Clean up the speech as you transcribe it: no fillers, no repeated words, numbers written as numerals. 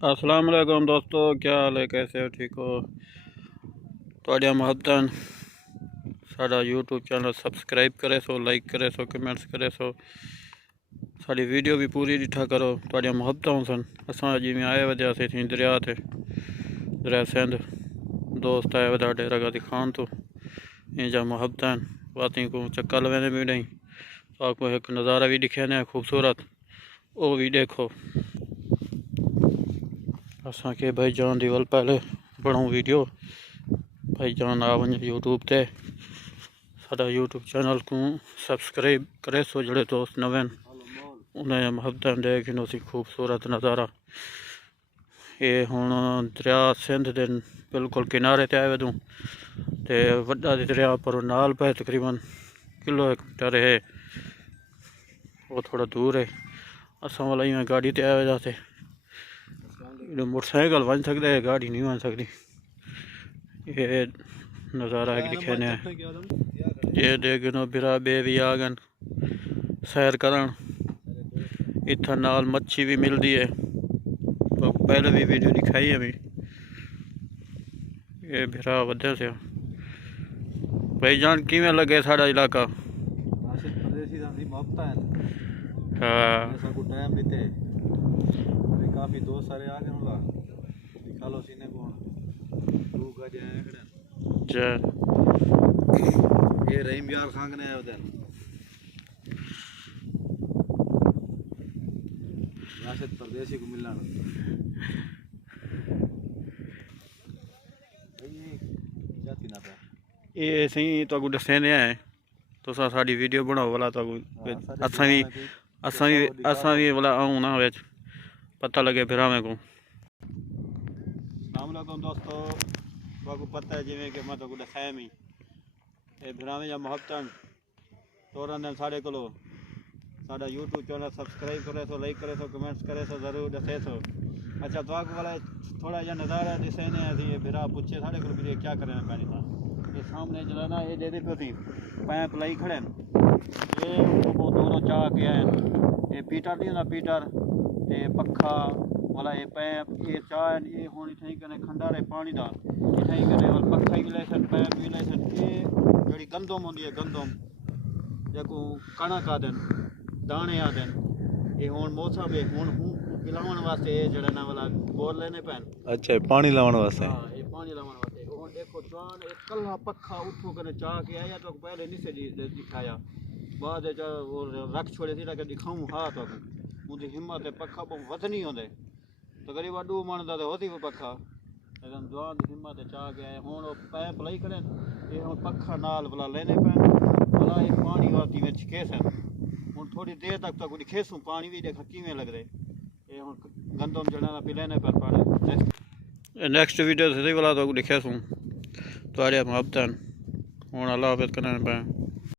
अस्सलाम वालेकुम दोस्तों, क्या हाल है, कैसे हो, ठीक हो? तुहाडियां मुहब्बतां साडा यूट्यूब चैनल सब्सक्राइब करे सो, लाइक करे सो, कमेंट्स करे सो, साड़ी वीडियो भी पूरी डिठा करो। तुहाडियां मुहब्बतां सन। असां जिवें आए वधे असीं थी दरिया ते, दरिया सिंध। दोस्त आए वधा डेरा गाज़ी खान तो इंजा मुहब्बतां वाती को चक्कर लवेंदे भी नहीं। आपको एक नज़ारा भी दिखे ने खूबसूरत, वो भी देखो। असा के भाई जान दी वल पहले बनाऊँ वीडियो। भाई जान आ वने यूट्यूब ते, साडा यूट्यूब चैनल को सब्सक्राइब करे सो। जड़े दोस्त नवे उन्हें मुहब्बतां देखनो सी खूबसूरत नज़ारा। ये हुण दरिया सिंध दे बिल्कुल किनारे ते आए वधूं ते वड्डा दरिया पर नाल पे तकरीबन किलोमीटर है, वो थोड़ा दूर है। असां वाला इवें गाड़ी ते आए वजाते, मोटरसाइकिल बन सकता है, गाड़ी नहीं बन सकती। ये नज़ारा है दिखे ने। ये देखो बिरा बे भी आ गए सैर करन। इतना नाल मच्छी भी मिलती है, तो पहले भी वीडियो दिखाई है भी। ये बिरा वधे से भाई जान किवें लगे साड़ा इलाका? हाँ काफी दोस्त सारे आ गए होगा, निकालो सीने को दो गज आए खड़े जा। ये रहीम यार खांगने आए उधर यहाँ से परदेसी को मिलना ये सही तो दसे ने है तो साड़ी वीडियो बनाओ वाला तो असा भी वाला आऊँ ना विच पता लगे फिर हमें को। अस्सलामुअलैकुम दोस्तों, आपको पता है जिमें कि मैं तो दसाया ही भिरावें या मुहब्बतां तोरन साढ़े को साडा यूट्यूब चैनल सब्सक्राइब करे सो, लाइक करे सो, कमेंट्स करे सो, जरूर दसे सो। अच्छा तो आपको वाला थोड़ा जा नज़ारा दिसे ने अभी भिरा पूछे साढ़े को भी क्या करना पैनी था। ये सामने जलाना ये दे पे थी पैप लाई खड़े ये दोनों चाह के आए। ये पीटर नहीं होता पीटर, ये पखा वाला ये पैप ये चाह ये होनी थी कने खंडारे पानी का इतना ही कने और पखा भी ले सन, पैप भी ले सन। ये जड़ी गंदम होंदी है, गंदम जको कणक आदन दाने आदन, ये हुण मौसम है हुण पिलावन वास्ते ये जड़ा ना वाला बोर लेने पैन। अच्छा पानी लावन वास्ते? हाँ ये पानी लावन वास्ते। हुण देखो जवान एक कल्ला पखा उठो कने चाह के आया तो पहले नहीं से दिखाया, बाद वो रख छोड़े थी कि दिखाऊं। हाँ तो मुझे हिम्मत है पखा बहुत वजनी होंदे तो गरीब अडू मन दा होती वो पखा लेकिन जवान की हिम्मत है चाह के आए। हुण पैप लाई करें ये हुण पखा नाल भला लेने पैन भला ये पानी वाती में छिकेसन। हुण थोड़ी देर तक तो दिखेसूं पानी भी देखा किवें लगदे। ये हुण गंदम जड़ा पी लेने पर पानी। नेक्स्ट वीडियो से वाला तो दिखेसूं। तुहाडियां मुहब्बतां हुण अल्लाह हाफ़िज़ करने पे।